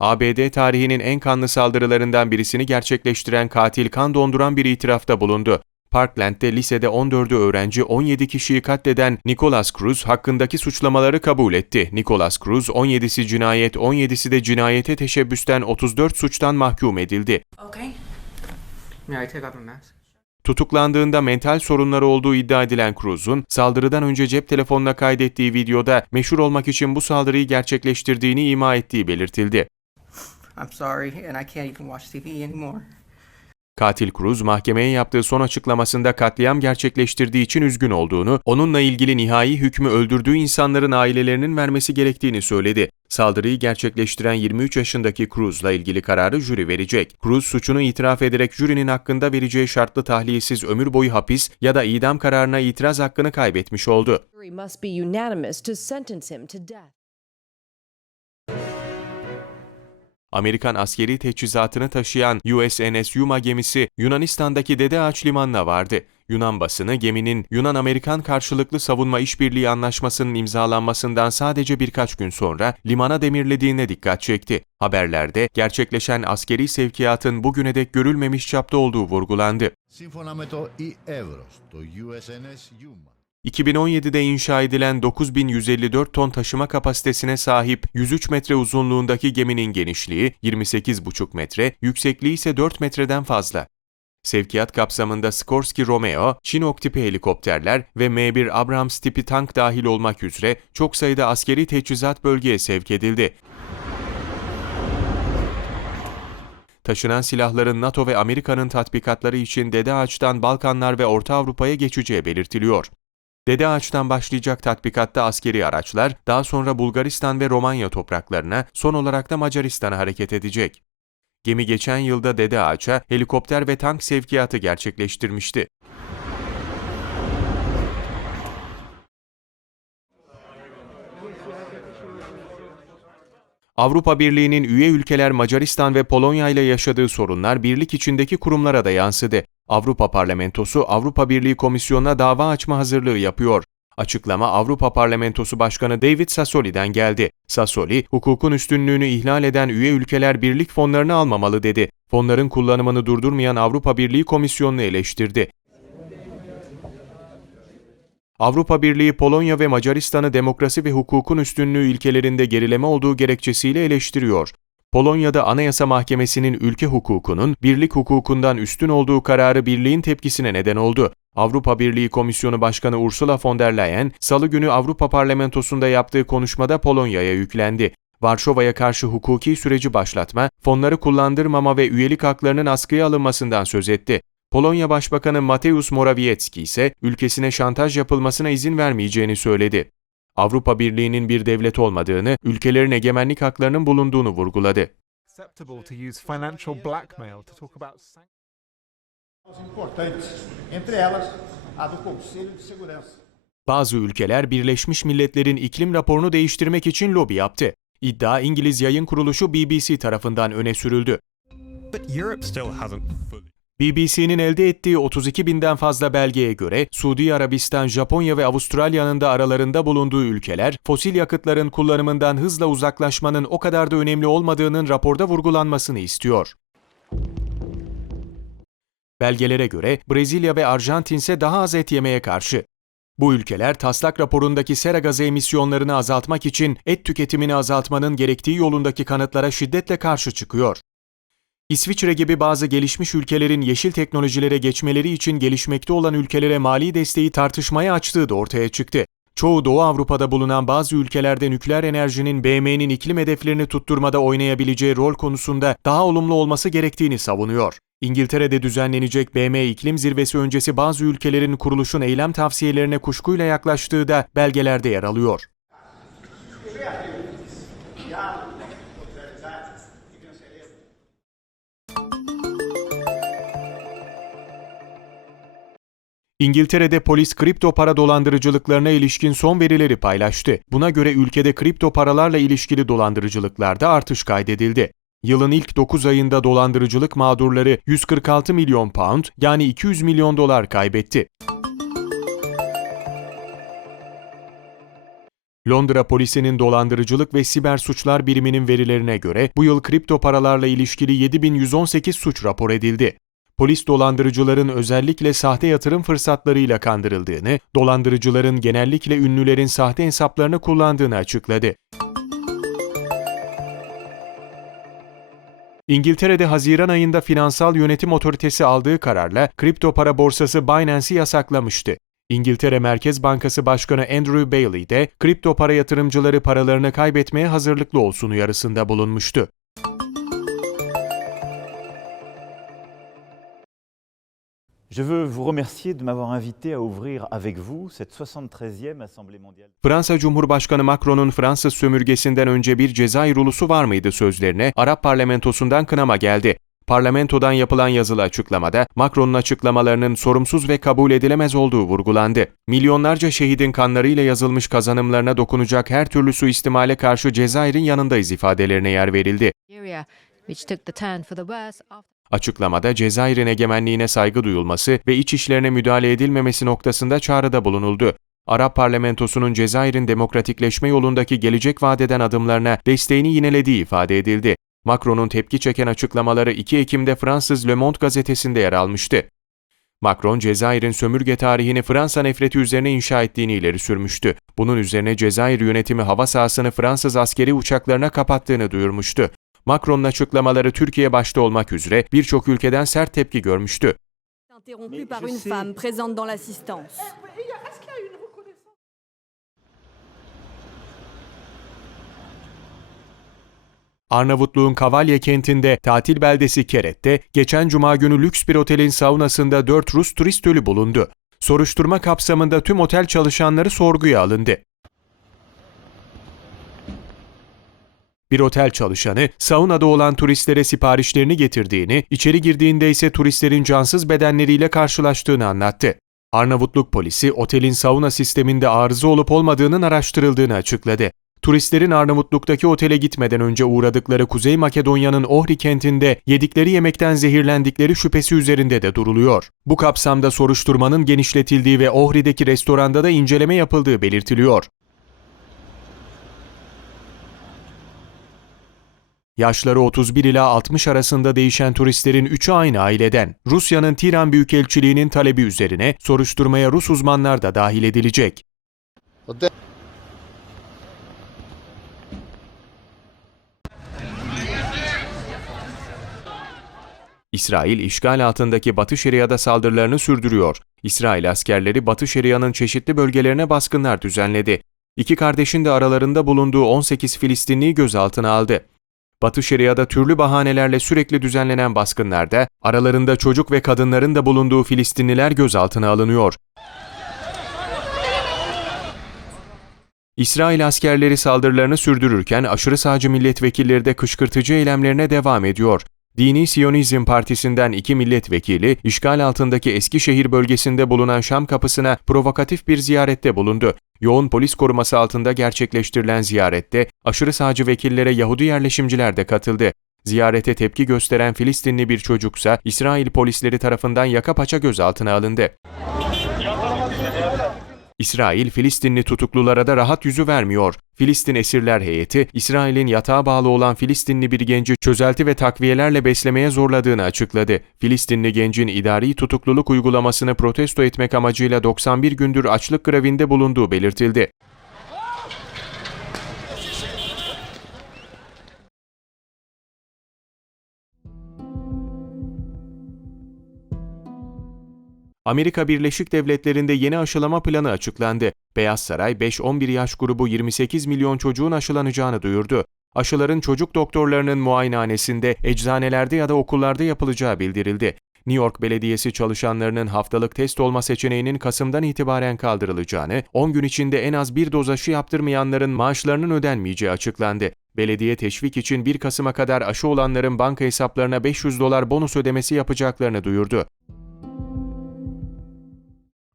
ABD tarihinin en kanlı saldırılarından birisini gerçekleştiren katil kan donduran bir itirafta bulundu. Parkland'de lisede 14'ü öğrenci 17 kişiyi katleden Nicholas Cruz hakkındaki suçlamaları kabul etti. Nicholas Cruz 17'si cinayet, 17'si de cinayete teşebbüsten 34 suçtan mahkum edildi. Okay. May I take off my mask? Tutuklandığında mental sorunları olduğu iddia edilen Cruz'un saldırıdan önce cep telefonuna kaydettiği videoda meşhur olmak için bu saldırıyı gerçekleştirdiğini ima ettiği belirtildi. I'm sorry, and I can't even watch TV anymore. Katil Cruz mahkemeye yaptığı son açıklamasında katliam gerçekleştirdiği için üzgün olduğunu, onunla ilgili nihai hükmü öldürdüğü insanların ailelerinin vermesi gerektiğini söyledi. Saldırıyı gerçekleştiren 23 yaşındaki Cruz'la ilgili kararı jüri verecek. Cruz suçunu itiraf ederek jürinin hakkında vereceği şartlı tahliyesiz ömür boyu hapis ya da idam kararına itiraz hakkını kaybetmiş oldu. Amerikan askeri teçhizatını taşıyan USNS Yuma gemisi Yunanistan'daki Dede Ağaç limanına vardı. Yunan basını geminin Yunan-Amerikan karşılıklı savunma işbirliği anlaşmasının imzalanmasından sadece birkaç gün sonra limana demirlediğine dikkat çekti. Haberlerde gerçekleşen askeri sevkiyatın bugüne dek görülmemiş çapta olduğu vurgulandı. Σύμφωνα με το E-Evros, το USNS Yuma, 2017'de inşa edilen 9154 ton taşıma kapasitesine sahip 103 metre uzunluğundaki geminin genişliği 28,5 metre, yüksekliği ise 4 metreden fazla. Sevkiyat kapsamında Skorsky Romeo, Chinook tipi helikopterler ve M1 Abrams tipi tank dahil olmak üzere çok sayıda askeri teçhizat bölgeye sevk edildi. Taşınan silahların NATO ve Amerika'nın tatbikatları için Dede Ağaç'tan Balkanlar ve Orta Avrupa'ya geçeceği belirtiliyor. Dede Ağaç'tan başlayacak tatbikatta askeri araçlar daha sonra Bulgaristan ve Romanya topraklarına son olarak da Macaristan'a hareket edecek. Gemi geçen yılda Dede Ağaç'a helikopter ve tank sevkiyatı gerçekleştirmişti. Avrupa Birliği'nin üye ülkeler Macaristan ve Polonya ile yaşadığı sorunlar birlik içindeki kurumlara da yansıdı. Avrupa Parlamentosu Avrupa Birliği Komisyonu'na dava açma hazırlığı yapıyor. Açıklama Avrupa Parlamentosu Başkanı David Sassoli'den geldi. Sassoli, hukukun üstünlüğünü ihlal eden üye ülkeler birlik fonlarını almamalı dedi. Fonların kullanımını durdurmayan Avrupa Birliği Komisyonu'nu eleştirdi. Avrupa Birliği Polonya ve Macaristan'ı demokrasi ve hukukun üstünlüğü ilkelerinde gerileme olduğu gerekçesiyle eleştiriyor. Polonya'da Anayasa Mahkemesi'nin ülke hukukunun birlik hukukundan üstün olduğu kararı birliğin tepkisine neden oldu. Avrupa Birliği Komisyonu Başkanı Ursula von der Leyen, Salı günü Avrupa Parlamentosu'nda yaptığı konuşmada Polonya'ya yüklendi. Varşova'ya karşı hukuki süreci başlatma, fonları kullandırmama ve üyelik haklarının askıya alınmasından söz etti. Polonya Başbakanı Mateusz Morawiecki ise ülkesine şantaj yapılmasına izin vermeyeceğini söyledi. Avrupa Birliği'nin bir devlet olmadığını, ülkelerin egemenlik haklarının bulunduğunu vurguladı. Bazı ülkeler Birleşmiş Milletler'in iklim raporunu değiştirmek için lobi yaptı. İddia İngiliz yayın kuruluşu BBC tarafından öne sürüldü. But Europe still hasn't fully. BBC'nin elde ettiği 32 binden fazla belgeye göre Suudi Arabistan, Japonya ve Avustralya'nın da aralarında bulunduğu ülkeler, fosil yakıtların kullanımından hızla uzaklaşmanın o kadar da önemli olmadığının raporda vurgulanmasını istiyor. Belgelere göre Brezilya ve Arjantin ise daha az et yemeye karşı. Bu ülkeler taslak raporundaki sera gazı emisyonlarını azaltmak için et tüketimini azaltmanın gerektiği yolundaki kanıtlara şiddetle karşı çıkıyor. İsviçre gibi bazı gelişmiş ülkelerin yeşil teknolojilere geçmeleri için gelişmekte olan ülkelere mali desteği tartışmaya açtığı da ortaya çıktı. Çoğu Doğu Avrupa'da bulunan bazı ülkelerde nükleer enerjinin BM'nin iklim hedeflerini tutturmada oynayabileceği rol konusunda daha olumlu olması gerektiğini savunuyor. İngiltere'de düzenlenecek BM iklim zirvesi öncesi bazı ülkelerin kuruluşun eylem tavsiyelerine kuşkuyla yaklaştığı da belgelerde yer alıyor. İngiltere'de polis kripto para dolandırıcılıklarına ilişkin son verileri paylaştı. Buna göre ülkede kripto paralarla ilişkili dolandırıcılıklarda artış kaydedildi. Yılın ilk 9 ayında dolandırıcılık mağdurları 146 milyon pound yani 200 milyon dolar kaybetti. Londra polisinin dolandırıcılık ve siber suçlar biriminin verilerine göre bu yıl kripto paralarla ilişkili 7118 suç rapor edildi. Polis dolandırıcıların özellikle sahte yatırım fırsatlarıyla kandırıldığını, dolandırıcıların genellikle ünlülerin sahte hesaplarını kullandığını açıkladı. İngiltere'de Haziran ayında Finansal Yönetim Otoritesi aldığı kararla kripto para borsası Binance'i yasaklamıştı. İngiltere Merkez Bankası Başkanı Andrew Bailey de kripto para yatırımcıları paralarını kaybetmeye hazırlıklı olsun uyarısında bulunmuştu. Fransa Cumhurbaşkanı Macron'un Fransız sömürgesinden önce bir Cezayir ulusu var mıydı sözlerine Arap parlamentosundan kınama geldi. Parlamentodan yapılan yazılı açıklamada Macron'un açıklamalarının sorumsuz ve kabul edilemez olduğu vurgulandı. Milyonlarca şehidin kanlarıyla yazılmış kazanımlarına dokunacak her türlü suistimale karşı Cezayir'in yanındayız ifadelerine yer verildi. Açıklamada Cezayir'in egemenliğine saygı duyulması ve iç işlerine müdahale edilmemesi noktasında çağrıda bulunuldu. Arap parlamentosunun Cezayir'in demokratikleşme yolundaki gelecek vadeden adımlarına desteğini yinelediği ifade edildi. Macron'un tepki çeken açıklamaları 2 Ekim'de Fransız Le Monde gazetesinde yer almıştı. Macron, Cezayir'in sömürge tarihini Fransa nefreti üzerine inşa ettiğini ileri sürmüştü. Bunun üzerine Cezayir yönetimi hava sahasını Fransız askeri uçaklarına kapattığını duyurmuştu. Macron'un açıklamaları Türkiye başta olmak üzere birçok ülkeden sert tepki görmüştü. l'assistance. Arnavutluğun Kavalye kentinde tatil beldesi Keret'te geçen cuma günü lüks bir otelin saunasında 4 Rus turist ölü bulundu. Soruşturma kapsamında tüm otel çalışanları sorguya alındı. Bir otel çalışanı saunada olan turistlere siparişlerini getirdiğini, içeri girdiğinde ise turistlerin cansız bedenleriyle karşılaştığını anlattı. Arnavutluk polisi otelin sauna sisteminde arıza olup olmadığının araştırıldığını açıkladı. Turistlerin Arnavutluk'taki otele gitmeden önce uğradıkları Kuzey Makedonya'nın Ohri kentinde yedikleri yemekten zehirlendikleri şüphesi üzerinde de duruluyor. Bu kapsamda soruşturmanın genişletildiği ve Ohri'deki restoranda da inceleme yapıldığı belirtiliyor. Yaşları 31 ila 60 arasında değişen turistlerin 3'ü aynı aileden. Rusya'nın Tiran Büyükelçiliği'nin talebi üzerine soruşturmaya Rus uzmanlar da dahil edilecek. İsrail işgal altındaki Batı Şeria'da saldırılarını sürdürüyor. İsrail askerleri Batı Şeria'nın çeşitli bölgelerine baskınlar düzenledi. İki kardeşin de aralarında bulunduğu 18 Filistinliyi gözaltına aldı. Batı Şeria'da türlü bahanelerle sürekli düzenlenen baskınlarda aralarında çocuk ve kadınların da bulunduğu Filistinliler gözaltına alınıyor. İsrail askerleri saldırılarını sürdürürken aşırı sağcı milletvekilleri de kışkırtıcı eylemlerine devam ediyor. Dini Siyonizm Partisi'nden iki milletvekili, işgal altındaki Eskişehir bölgesinde bulunan Şam kapısına provokatif bir ziyarette bulundu. Yoğun polis koruması altında gerçekleştirilen ziyarette aşırı sağcı vekillere Yahudi yerleşimciler de katıldı. Ziyarete tepki gösteren Filistinli bir çocuksa İsrail polisleri tarafından yaka paça gözaltına alındı. İsrail, Filistinli tutuklulara da rahat yüzü vermiyor. Filistin esirler heyeti, İsrail'in yatağa bağlı olan Filistinli bir genci çözelti ve takviyelerle beslemeye zorladığını açıkladı. Filistinli gencin idari tutukluluk uygulamasını protesto etmek amacıyla 91 gündür açlık grevinde bulunduğu belirtildi. Amerika Birleşik Devletleri'nde yeni aşılama planı açıklandı. Beyaz Saray 5-11 yaş grubu 28 milyon çocuğun aşılanacağını duyurdu. Aşıların çocuk doktorlarının muayenehanesinde, eczanelerde ya da okullarda yapılacağı bildirildi. New York Belediyesi çalışanlarının haftalık test olma seçeneğinin Kasım'dan itibaren kaldırılacağını, 10 gün içinde en az bir doz aşı yaptırmayanların maaşlarının ödenmeyeceği açıklandı. Belediye teşvik için 1 Kasım'a kadar aşı olanların banka hesaplarına 500 dolar bonus ödemesi yapacaklarını duyurdu.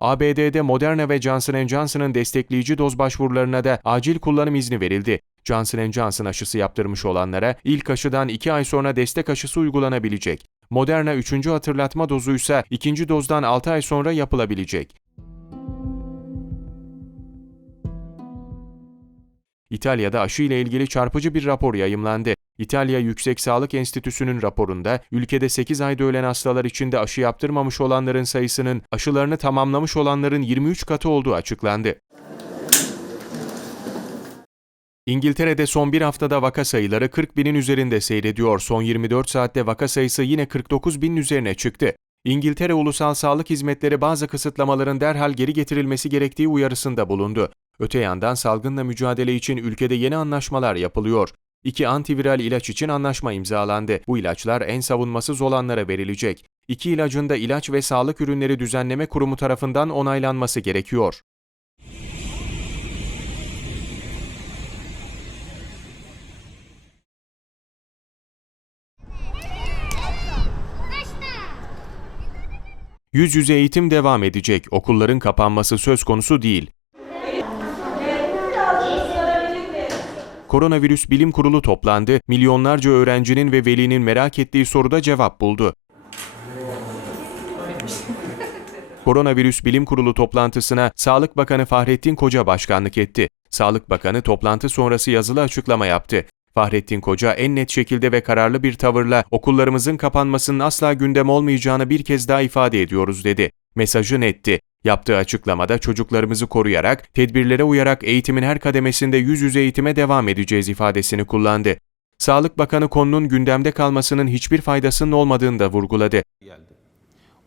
ABD'de Moderna ve Johnson Johnson'ın destekleyici doz başvurularına da acil kullanım izni verildi. Johnson Johnson aşısı yaptırmış olanlara ilk aşıdan 2 ay sonra destek aşısı uygulanabilecek. Moderna 3. hatırlatma dozuysa ikinci dozdan 6 ay sonra yapılabilecek. İtalya'da aşı ile ilgili çarpıcı bir rapor yayımlandı. İtalya Yüksek Sağlık Enstitüsü'nün raporunda ülkede 8 ayda ölen hastalar içinde aşı yaptırmamış olanların sayısının aşılarını tamamlamış olanların 23 katı olduğu açıklandı. İngiltere'de son bir haftada vaka sayıları 40 binin üzerinde seyrediyor. Son 24 saatte vaka sayısı yine 49 binin üzerine çıktı. İngiltere Ulusal Sağlık Hizmetleri bazı kısıtlamaların derhal geri getirilmesi gerektiği uyarısında bulundu. Öte yandan salgınla mücadele için ülkede yeni anlaşmalar yapılıyor. İki antiviral ilaç için anlaşma imzalandı. Bu ilaçlar en savunmasız olanlara verilecek. İki ilacın da ilaç ve sağlık ürünleri düzenleme kurumu tarafından onaylanması gerekiyor. Yüz yüze eğitim devam edecek. Okulların kapanması söz konusu değil. Koronavirüs Bilim Kurulu toplandı. Milyonlarca öğrencinin ve velinin merak ettiği soruda cevap buldu. Koronavirüs Bilim Kurulu toplantısına Sağlık Bakanı Fahrettin Koca başkanlık etti. Sağlık Bakanı toplantı sonrası yazılı açıklama yaptı. Fahrettin Koca en net şekilde ve kararlı bir tavırla okullarımızın kapanmasının asla gündem olmayacağını bir kez daha ifade ediyoruz dedi. Mesajı netti. Yaptığı açıklamada çocuklarımızı koruyarak, tedbirlere uyarak eğitimin her kademesinde yüz yüze eğitime devam edeceğiz ifadesini kullandı. Sağlık Bakanı konunun gündemde kalmasının hiçbir faydasının olmadığını da vurguladı. geldi.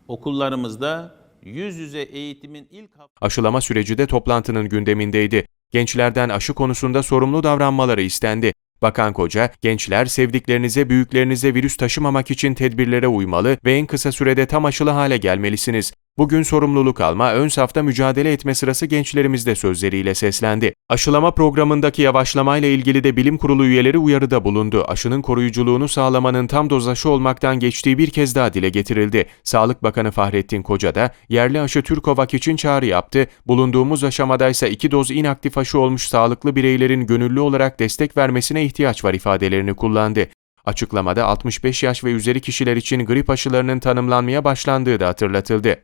Okullarımızda yüz yüze eğitimin ilk Aşılama süreci de toplantının gündemindeydi. Gençlerden aşı konusunda sorumlu davranmaları istendi. Bakan Koca, gençler sevdiklerinize, büyüklerinize virüs taşımamak için tedbirlere uymalı ve en kısa sürede tam aşılı hale gelmelisiniz. Bugün sorumluluk alma, ön safta mücadele etme sırası gençlerimizde sözleriyle seslendi. Aşılama programındaki yavaşlamayla ilgili de bilim kurulu üyeleri uyarıda bulundu. Aşının koruyuculuğunu sağlamanın tam doz aşı olmaktan geçtiği bir kez daha dile getirildi. Sağlık Bakanı Fahrettin Koca da yerli aşı Türkovak için çağrı yaptı. Bulunduğumuz aşamadaysa iki doz inaktif aşı olmuş sağlıklı bireylerin gönüllü olarak destek vermesine ihtiyaç var ifadelerini kullandı. Açıklamada 65 yaş ve üzeri kişiler için grip aşılarının tanımlanmaya başlandığı da hatırlatıldı.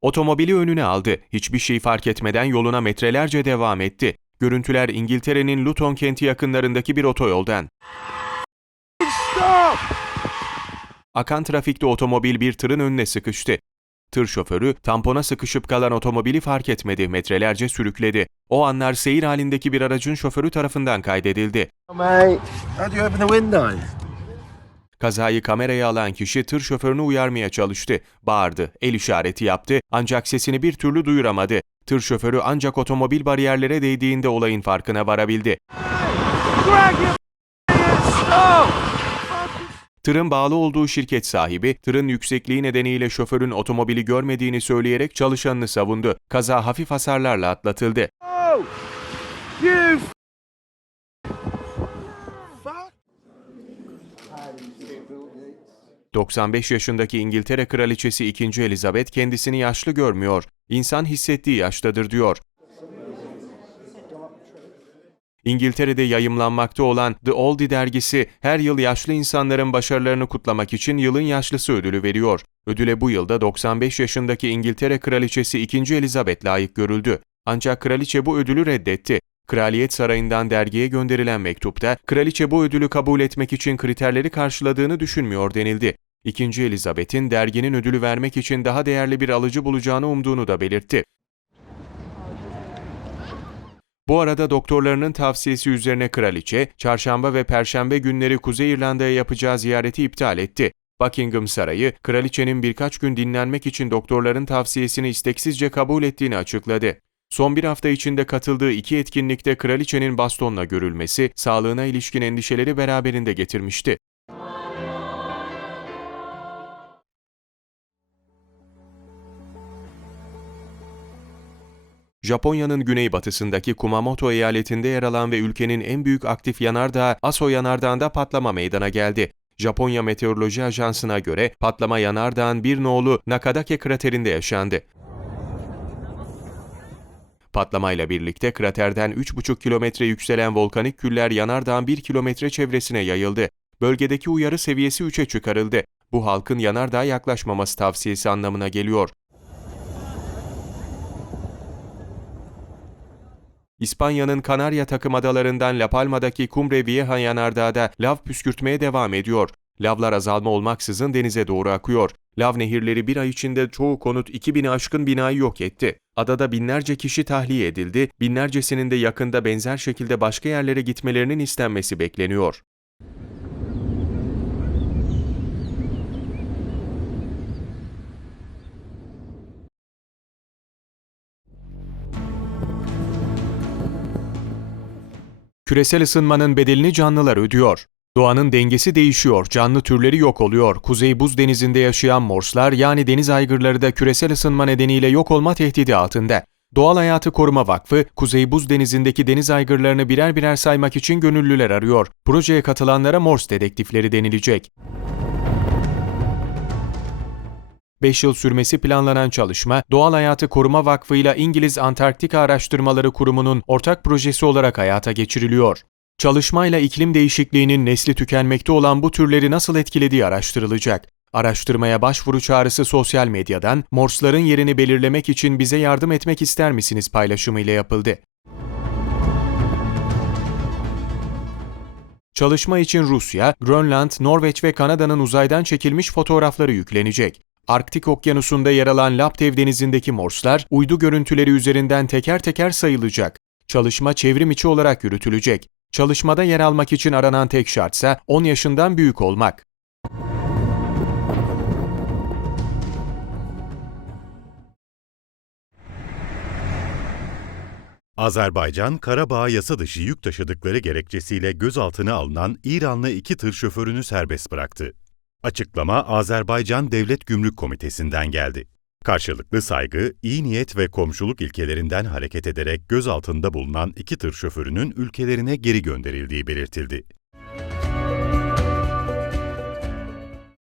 Otomobili önüne aldı. Hiçbir şey fark etmeden yoluna metrelerce devam etti. Görüntüler İngiltere'nin Luton kenti yakınlarındaki bir otoyoldan. Akan trafikte otomobil bir tırın önüne sıkıştı. Tır şoförü tampona sıkışıp kalan otomobili fark etmedi, metrelerce sürükledi. O anlar seyir halindeki bir aracın şoförü tarafından kaydedildi. Kazayı kameraya alan kişi tır şoförünü uyarmaya çalıştı. Bağırdı, el işareti yaptı ancak sesini bir türlü duyuramadı. Tır şoförü ancak otomobil bariyerlere değdiğinde olayın farkına varabildi. Tırın bağlı olduğu şirket sahibi, tırın yüksekliği nedeniyle şoförün otomobili görmediğini söyleyerek çalışanını savundu. Kaza hafif hasarlarla atlatıldı. 95 yaşındaki İngiltere Kraliçesi 2. Elizabeth kendisini yaşlı görmüyor. İnsan hissettiği yaştadır diyor. İngiltere'de yayımlanmakta olan The Oldie dergisi her yıl yaşlı insanların başarılarını kutlamak için yılın yaşlısı ödülü veriyor. Ödüle bu yılda 95 yaşındaki İngiltere Kraliçesi 2. Elizabeth layık görüldü. Ancak kraliçe bu ödülü reddetti. Kraliyet Sarayı'ndan dergiye gönderilen mektupta, kraliçe bu ödülü kabul etmek için kriterleri karşıladığını düşünmüyor denildi. İkinci Elizabeth'in derginin ödülü vermek için daha değerli bir alıcı bulacağını umduğunu da belirtti. Bu arada doktorlarının tavsiyesi üzerine kraliçe, çarşamba ve perşembe günleri Kuzey İrlanda'ya yapacağı ziyareti iptal etti. Buckingham Sarayı, kraliçenin birkaç gün dinlenmek için doktorların tavsiyesini isteksizce kabul ettiğini açıkladı. Son bir hafta içinde katıldığı iki etkinlikte kraliçenin bastonla görülmesi, sağlığına ilişkin endişeleri beraberinde getirmişti. Japonya'nın güneybatısındaki Kumamoto eyaletinde yer alan ve ülkenin en büyük aktif yanardağı Aso yanardağında patlama meydana geldi. Japonya Meteoroloji Ajansı'na göre patlama yanardağın bir nolu Nakadake kraterinde yaşandı. Patlamayla birlikte kraterden 3,5 kilometre yükselen volkanik küller yanardağın 1 kilometre çevresine yayıldı. Bölgedeki uyarı seviyesi 3'e çıkarıldı. Bu halkın yanardağa yaklaşmaması tavsiyesi anlamına geliyor. İspanya'nın Kanarya takım adalarından La Palma'daki Cumbre Vieja yanardağda lav püskürtmeye devam ediyor. Lavlar azalma olmaksızın denize doğru akıyor. Lav nehirleri bir ay içinde çoğu konut 2000'i aşkın binayı yok etti. Adada binlerce kişi tahliye edildi, binlercesinin de yakında benzer şekilde başka yerlere gitmelerinin istenmesi bekleniyor. Küresel ısınmanın bedelini canlılar ödüyor. Doğanın dengesi değişiyor, canlı türleri yok oluyor. Kuzey Buz Denizi'nde yaşayan morslar yani deniz aygırları da küresel ısınma nedeniyle yok olma tehdidi altında. Doğal Hayatı Koruma Vakfı, Kuzey Buz Denizi'ndeki deniz aygırlarını birer birer saymak için gönüllüler arıyor. Projeye katılanlara Mors dedektifleri denilecek. 5 yıl sürmesi planlanan çalışma, Doğal Hayatı Koruma Vakfı ile İngiliz Antarktika Araştırmaları Kurumu'nun ortak projesi olarak hayata geçiriliyor. Çalışmayla iklim değişikliğinin nesli tükenmekte olan bu türleri nasıl etkilediği araştırılacak. Araştırmaya başvuru çağrısı sosyal medyadan, morsların yerini belirlemek için bize yardım etmek ister misiniz paylaşımıyla yapıldı. Çalışma için Rusya, Grönland, Norveç ve Kanada'nın uzaydan çekilmiş fotoğrafları yüklenecek. Arktik Okyanusu'nda yer alan Laptev Denizi'ndeki morslar, uydu görüntüleri üzerinden teker teker sayılacak. Çalışma çevrim içi olarak yürütülecek. Çalışmada yer almak için aranan tek şartsa 10 yaşından büyük olmak. Azerbaycan, Karabağ yasa dışı yük taşıdıkları gerekçesiyle gözaltına alınan İranlı iki tır şoförünü serbest bıraktı. Açıklama Azerbaycan Devlet Gümrük Komitesi'nden geldi. Karşılıklı saygı, iyi niyet ve komşuluk ilkelerinden hareket ederek gözaltında bulunan iki tır şoförünün ülkelerine geri gönderildiği belirtildi.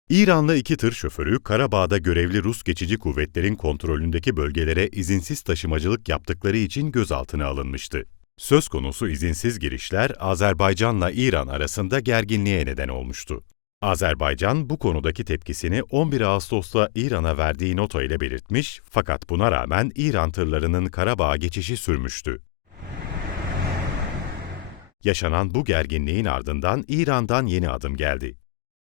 İranlı iki tır şoförü Karabağ'da görevli Rus geçici kuvvetlerin kontrolündeki bölgelere izinsiz taşımacılık yaptıkları için gözaltına alınmıştı. Söz konusu izinsiz girişler Azerbaycan'la İran arasında gerginliğe neden olmuştu. Azerbaycan bu konudaki tepkisini 11 Ağustos'ta İran'a verdiği nota ile belirtmiş fakat buna rağmen İran tırlarının Karabağ'a geçişi sürmüştü. Yaşanan bu gerginliğin ardından İran'dan yeni adım geldi.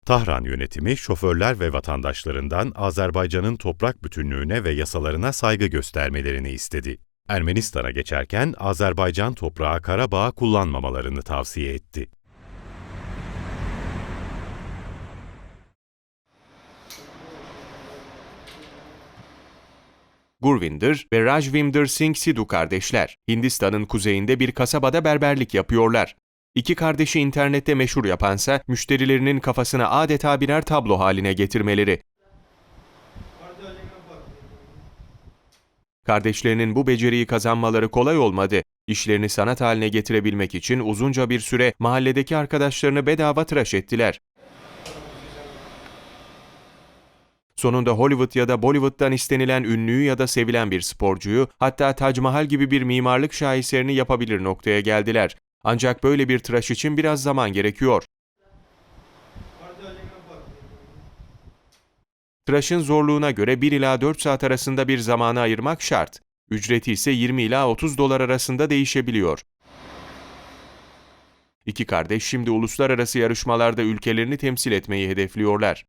Tahran yönetimi şoförler ve vatandaşlarından Azerbaycan'ın toprak bütünlüğüne ve yasalarına saygı göstermelerini istedi. Ermenistan'a geçerken Azerbaycan toprağı Karabağ kullanmamalarını tavsiye etti. Gurvinder ve Rajvinder Singh Sidhu kardeşler, Hindistan'ın kuzeyinde bir kasabada berberlik yapıyorlar. İki kardeşi internette meşhur yapansa müşterilerinin kafasına adeta birer tablo haline getirmeleri. Kardeşlerinin bu beceriyi kazanmaları kolay olmadı. İşlerini sanat haline getirebilmek için uzunca bir süre mahalledeki arkadaşlarını bedava tıraş ettiler. Sonunda Hollywood ya da Bollywood'dan istenilen ünlüyü ya da sevilen bir sporcuyu, hatta Tac Mahal gibi bir mimarlık şaheserini yapabilir noktaya geldiler. Ancak böyle bir tıraş için biraz zaman gerekiyor. Tıraşın zorluğuna göre 1 ila 4 saat arasında bir zamanı ayırmak şart. Ücreti ise 20 ila 30 dolar arasında değişebiliyor. İki kardeş şimdi uluslararası yarışmalarda ülkelerini temsil etmeyi hedefliyorlar.